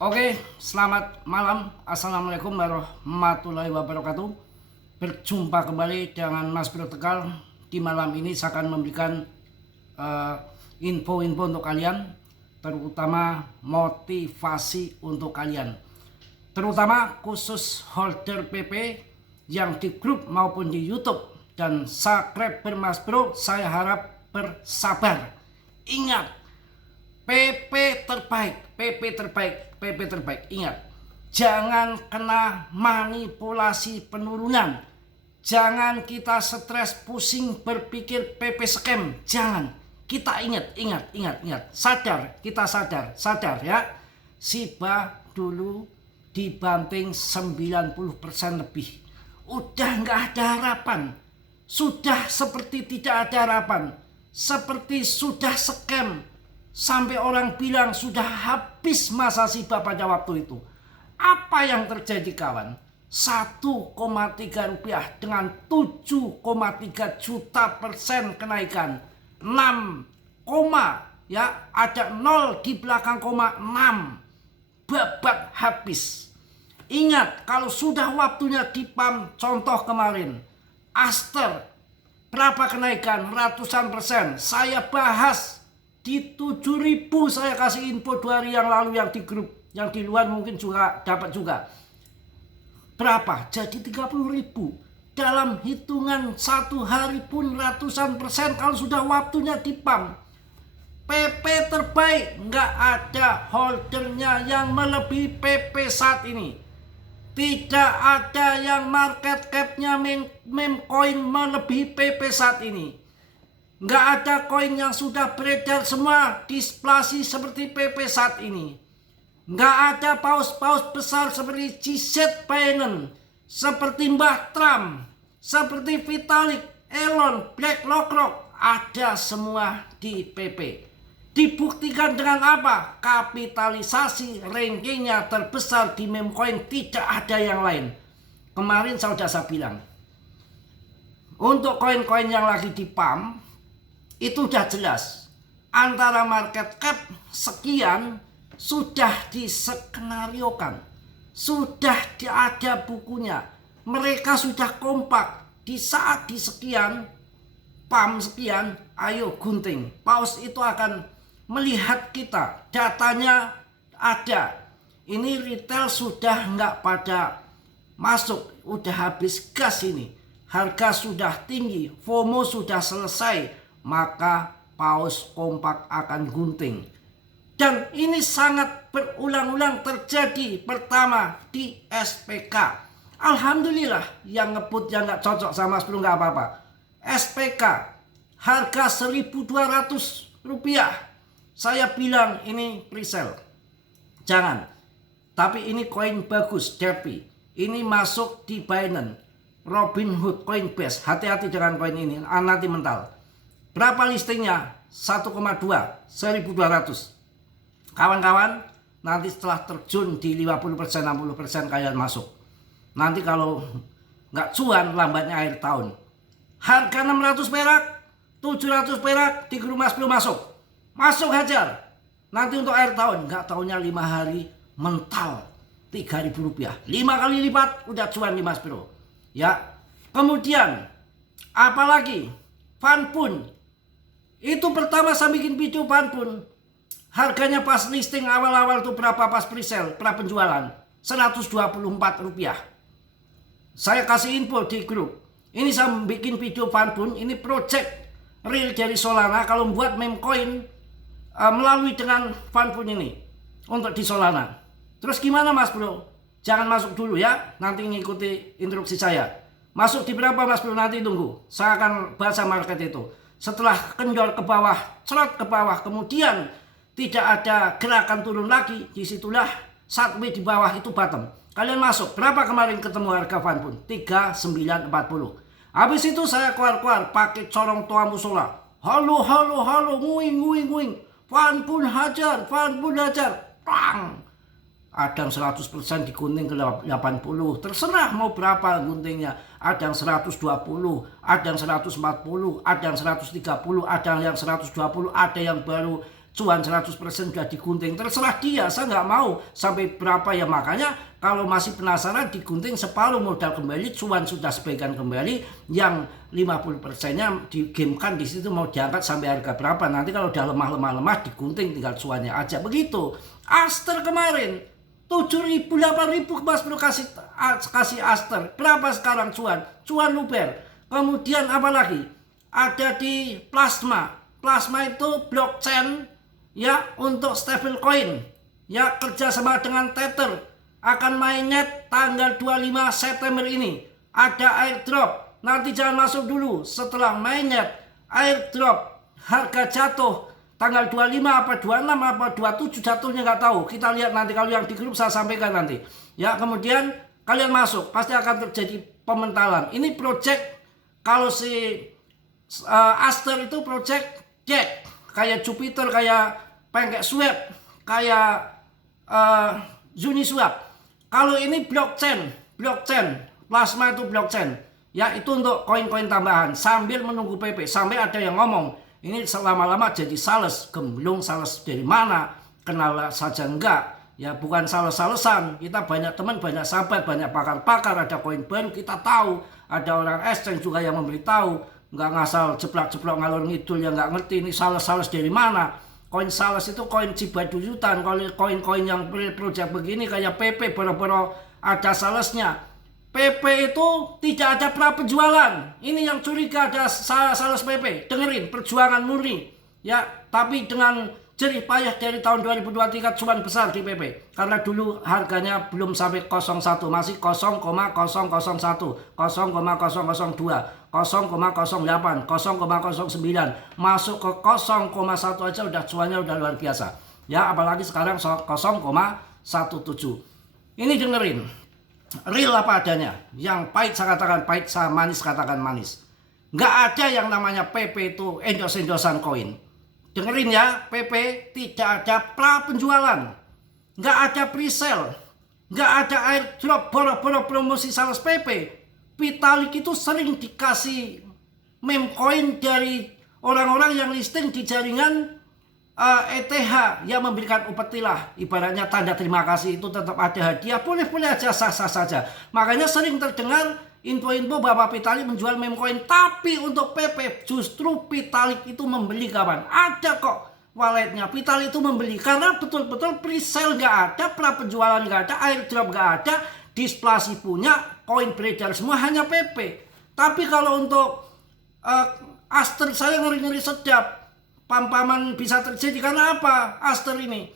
Oke, selamat malam. Assalamualaikum warahmatullahi wabarakatuh. Berjumpa kembali dengan Mas Bro Tegal. Di malam ini saya akan memberikan info-info untuk kalian, terutama motivasi untuk kalian, terutama khusus holder PP yang di grup maupun di YouTube dan subscriber Mas Bro. Saya harap bersabar. Ingat, PP terbaik, PP terbaik, PP terbaik. Ingat, jangan kena manipulasi penurunan. Jangan kita stres, pusing, berpikir PP scam. Jangan. Kita ingat. Sadar, kita sadar ya. Shiba dulu dibanting 90% lebih. Udah nggak ada harapan. Sudah seperti tidak ada harapan. Seperti sudah scam. Sampai orang bilang sudah habis masa Shiba pada waktu itu. Apa yang terjadi kawan? 1,3 rupiah dengan 7,3 juta persen kenaikan. 6, ya ada 0 di belakang koma 6. Babat habis. Ingat, kalau sudah waktunya dipam, contoh kemarin Aster berapa kenaikan? Ratusan persen. Saya bahas di 7.000, saya kasih info 2 hari yang lalu yang di grup, yang di luar mungkin juga dapat juga. Berapa? Jadi 30.000. Dalam hitungan 1 hari pun ratusan persen kalau sudah waktunya dipam. PP terbaik, nggak ada holdernya yang melebihi PP saat ini. Tidak ada yang market capnya meme coin melebihi PP saat ini. Nggak ada koin yang sudah beredar semua displasi seperti PP saat ini. Nggak ada paus-paus besar seperti GZ Binance, seperti Mbah Trump, seperti Vitalik, Elon, BlackRock. Ada semua di PP. Dibuktikan dengan apa? Kapitalisasi rankingnya terbesar di meme coin, tidak ada yang lain. Kemarin saya bilang, untuk koin-koin yang lagi di pump, itu udah jelas. Antara market cap sekian sudah diskenariokan. Sudah ada bukunya. Mereka sudah kompak. Di saat di sekian, pump sekian, ayo gunting. Paus itu akan melihat kita. Datanya ada. Ini retail sudah nggak pada masuk. Udah habis gas ini. Harga sudah tinggi. FOMO sudah selesai. Maka paus kompak akan gunting. Dan ini sangat berulang-ulang terjadi. Pertama di SPK. Alhamdulillah yang ngebut yang nggak cocok sama Mas Bro nggak apa-apa. SPK harga 1.200 rupiah. Saya bilang ini presale. Jangan. Tapi ini koin bagus, Depi. Ini masuk di Binance, Robinhood, Coinbase. Hati-hati dengan koin ini, nanti mental. Berapa listingnya? 1,2, 1.200. Kawan-kawan, nanti setelah terjun di 50%, 60% kalian masuk. Nanti kalau nggak cuan, lambatnya akhir tahun. Harga 600 perak, 700 perak, di grup Mas belum masuk. Masuk hajar. Nanti untuk akhir tahun, nggak tahunya 5 hari mental 3.000 rupiah. 5 kali lipat, udah cuan di Mas Bro. Ya. Kemudian, apalagi? Fanpun. Itu pertama saya bikin video Fanpun. Harganya pas listing awal-awal tuh berapa pas presale, penjualan? 124 rupiah. Saya kasih info di grup. Ini saya bikin video Fanpun. Ini project real dari Solana. Kalau membuat meme coin melalui dengan Fanpun ini. Untuk di Solana. Terus gimana Mas Bro? Jangan masuk dulu ya. Nanti ngikuti instruksi saya. Masuk di berapa Mas Bro? Nanti tunggu. Saya akan bahas market itu. Setelah kendor ke bawah, cerot ke bawah, kemudian tidak ada gerakan turun lagi, disitulah sideways di bawah itu bottom. Kalian masuk. Berapa kemarin ketemu harga Fanpun? 3940. Habis itu saya keluar pakai corong tua musola. Halo, nguing. Fanpun hajar. Pang. Ada yang 100% digunting ke 80. Terserah mau berapa guntingnya. Ada yang 120, ada yang 140, ada yang 130, ada yang 120, ada yang baru cuan 100% sudah digunting, terserah dia, saya nggak mau sampai berapa ya. Makanya kalau masih penasaran, digunting separuh modal kembali, cuan sudah sebagian kembali, yang 50%-nya digamekan di situ mau diangkat sampai harga berapa. Nanti kalau udah lemah digunting, tinggal cuannya aja. Begitu. Aster kemarin 7.000, 8.000 Mas Bro kasih Aster. Berapa sekarang cuan? Cuan luber. Kemudian apa lagi? Ada di Plasma. Plasma itu blockchain ya, untuk stablecoin ya, kerjasama dengan Tether. Akan mainnet tanggal 25 September ini. Ada airdrop. Nanti jangan masuk dulu. Setelah mainnet, airdrop, harga jatuh tanggal 25 apa 26 apa 27 jatuhnya nggak tahu. Kita lihat nanti, kalau yang di grup saya sampaikan nanti. Ya, kemudian kalian masuk, pasti akan terjadi pementalan. Ini project, kalau si Aster itu project Jack, kayak Jupiter, kayak PancakeSwap, kayak Uniswap. Kalau ini blockchain, Plasma itu blockchain. Ya, itu untuk koin-koin tambahan sambil menunggu PP. Sampai ada yang ngomong, ini selama-lama jadi sales, gemblung sales dari mana? Kenal saja enggak. Ya, bukan sales-salesan. Kita banyak teman, banyak sahabat, banyak pakar-pakar. Ada koin baru kita tahu. Ada orang exchange juga yang memberitahu. Enggak ngasal jeplak-jeplok ngalor ngidul yang enggak ngerti ini sales-sales dari mana. Koin sales itu koin cibaduyutan. Kalau koin-koin yang project begini kayak PP, boro-boro ada salesnya. PP itu tidak ada pra penjualan. Ini yang curiga, ada sales PP. Dengerin, perjuangan murni. Ya, tapi dengan jerih payah dari tahun 2023 cuan besar di PP. Karena dulu harganya belum sampai 01, masih 0,001, 0,002, 0,08, 0,09. Masuk ke 0,1 aja udah cuannya udah luar biasa. Ya, apalagi sekarang 0,17. Ini dengerin. Real apa adanya. Yang pahit saya katakan pahit, saya manis katakan manis. Nggak ada yang namanya PP itu endos-endosan koin. Dengerin ya, PP tidak ada pra penjualan, nggak ada pre-sale, nggak ada airdrop, boro-boro promosi sales PP. Vitalik itu sering dikasih meme coin dari orang-orang yang listing di jaringan ETH yang memberikan upetilah, ibaratnya tanda terima kasih. Itu tetap ada hadiah, boleh-boleh aja, sah-sah saja. Makanya sering terdengar info-info bahwa Vitalik menjual meme coin, tapi untuk PP justru Vitalik itu membeli kawan. Ada kok walletnya, Vitalik itu membeli karena betul-betul pre-sale nggak ada, pra penjualan nggak ada, airdrop nggak ada, displasi punya, koin beredar semua, hanya PP. Tapi kalau untuk Aster saya ngeri-ngeri sedap. Pampaman bisa terjadi karena apa? Aster ini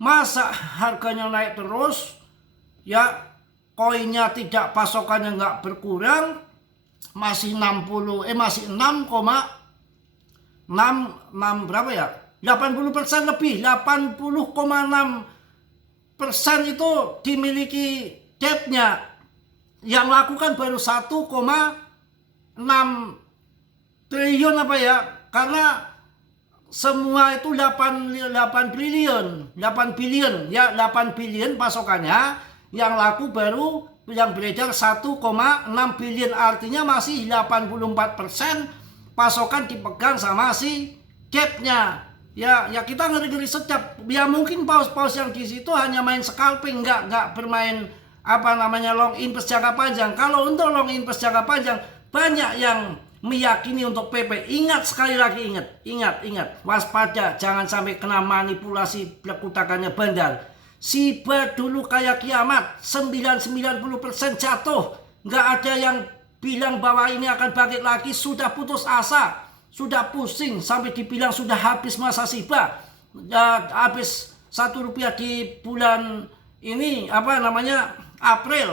masa harganya naik terus, ya koinnya tidak, pasokannya nggak berkurang, masih 6,6 berapa ya? 80% lebih, 80,6% itu dimiliki debtnya. Yang lakukan baru 1,6 triliun apa ya? Karena semua itu 8 billion ya, 8 billion pasokannya, yang laku baru yang beredar 1,6 billion, artinya masih 84% pasokan dipegang sama si debtnya. Ya kita ngeri-ngeri sedap. Ya mungkin paus-paus yang di situ hanya main scalping, nggak bermain long invest jangka panjang. Kalau untuk long invest jangka panjang banyak yang meyakini untuk PP. Ingat, sekali lagi ingat, waspada, jangan sampai kena manipulasi pelekutakannya bandar. Siba dulu kayak kiamat, 90% jatuh, nggak ada yang bilang bahwa ini akan bangkit lagi. Sudah putus asa, sudah pusing, sampai dibilang sudah habis masa Siba, habis Rp1 di bulan ini April,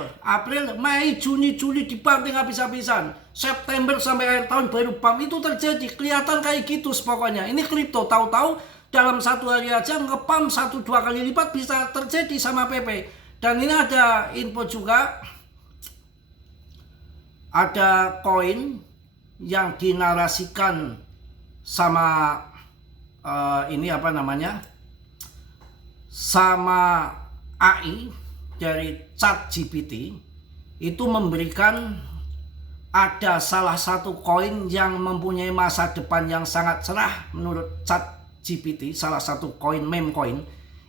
Mei, Juni, Juli dibanting habis-habisan. September sampai akhir tahun baru pump. Itu terjadi, kelihatan kayak gitu pokoknya. Ini kripto, tahu-tahu dalam satu hari aja nge-pump 1-2 kali lipat bisa terjadi sama PP. Dan ini ada info juga, ada koin yang dinarasikan sama sama AI dari ChatGPT, itu memberikan ada salah satu koin yang mempunyai masa depan yang sangat cerah menurut GPT, salah satu koin meme coin.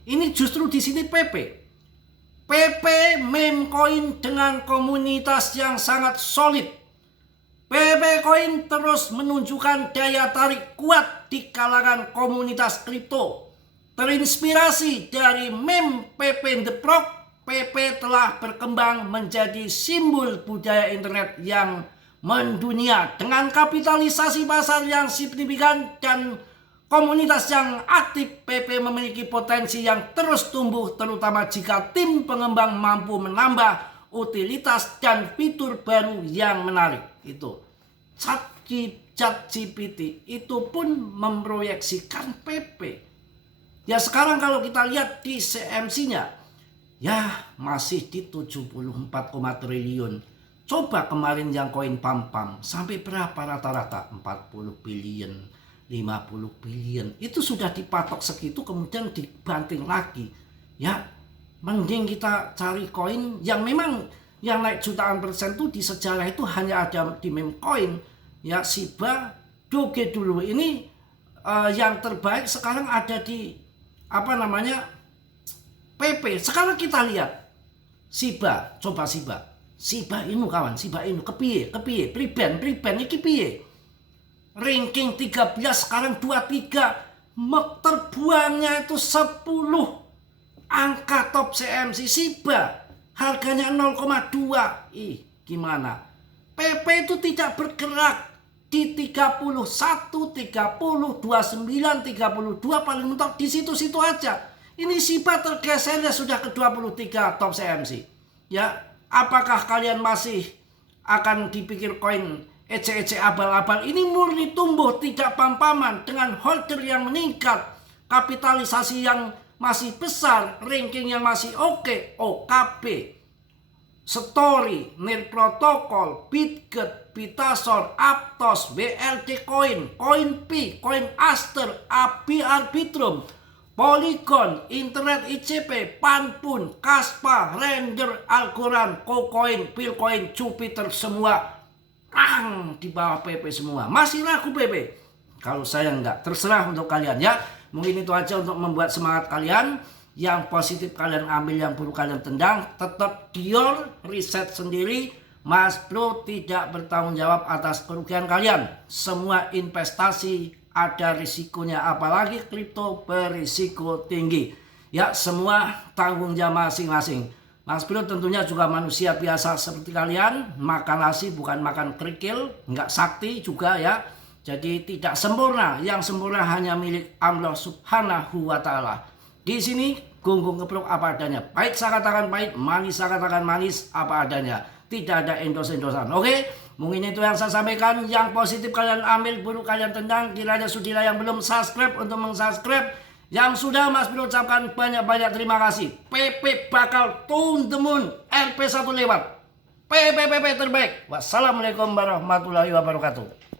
Ini justru di sini PP meme coin dengan komunitas yang sangat solid. PP Coin terus menunjukkan daya tarik kuat di kalangan komunitas kripto. Terinspirasi dari meme PP The Frog, PP telah berkembang menjadi simbol budaya internet yang mendunia dengan kapitalisasi pasar yang signifikan dan komunitas yang aktif. PP memiliki potensi yang terus tumbuh, terutama jika tim pengembang mampu menambah utilitas dan fitur baru yang menarik. Itu ChatGPT itu pun memproyeksikan PP. Ya sekarang kalau kita lihat di CMC-nya, ya masih di 74, triliun. Coba kemarin yang koin pam-pam sampai berapa rata-rata? 40 billion, 50 billion. Itu sudah dipatok segitu kemudian dibanting lagi. Ya, mending kita cari koin yang memang yang naik jutaan persen itu di sejarah itu hanya ada di meme coin. Ya, Shiba, Doge dulu. Ini yang terbaik sekarang ada di PP. Sekarang kita lihat Shiba, coba Shiba. Shiba Inu kawan, Shiba Inu kepiye? Priben iki piye? Ranking 13 sekarang 23. Terbuangnya itu 10 angka top CMC Shiba. Harganya 0,2. Gimana? PP itu tidak bergerak di 31, 30, 29, 32 paling mentok di situ-situ aja. Ini Shiba tergesernya sudah ke 23 top CMC. Ya, apakah kalian masih akan dipikir koin ece-ece abal-abal? Ini murni tumbuh tidak pam-paman dengan holder yang meningkat, kapitalisasi yang masih besar, ranking yang masih oke, OKB, Story, Nir Protocol, Bitget, Bitasor, Aptos, BLD Coin, CoinP, Coin Aster, AB Arbitrum, Polygon, Internet ICP, Panpun, Kaspa, Render, Algorand, KuCoin, Pilcoin, Jupiter, semua di bawah PP semua. Masih ragu PP? Kalau saya enggak, terserah untuk kalian ya. Mungkin itu aja untuk membuat semangat kalian. Yang positif kalian ambil, yang buruk kalian tendang. Tetap Dior, riset sendiri. Mas Bro tidak bertanggung jawab atas kerugian kalian. Semua investasi ada risikonya, apalagi kripto berisiko tinggi. Ya, semua tanggung jawab masing-masing. Mas Bro tentunya juga manusia biasa seperti kalian. Makan nasi bukan makan kerikil, nggak sakti juga ya. Jadi tidak sempurna. Yang sempurna hanya milik Allah Subhanahu wa Ta'ala. Di sini Gunggung Geprok apa adanya. Pahit saya katakan pahit, manis saya katakan manis apa adanya. Tidak ada endos-endosan. Oke, mungkin itu yang saya sampaikan. Yang positif kalian ambil, buruk kalian tendang. Kiranya sudilah yang belum subscribe untuk meng-subscribe. Yang sudah, Mas Bro ucapkan banyak-banyak terima kasih. PP bakal turn the moon. RP1 lewat. PP terbaik. Wassalamualaikum warahmatullahi wabarakatuh.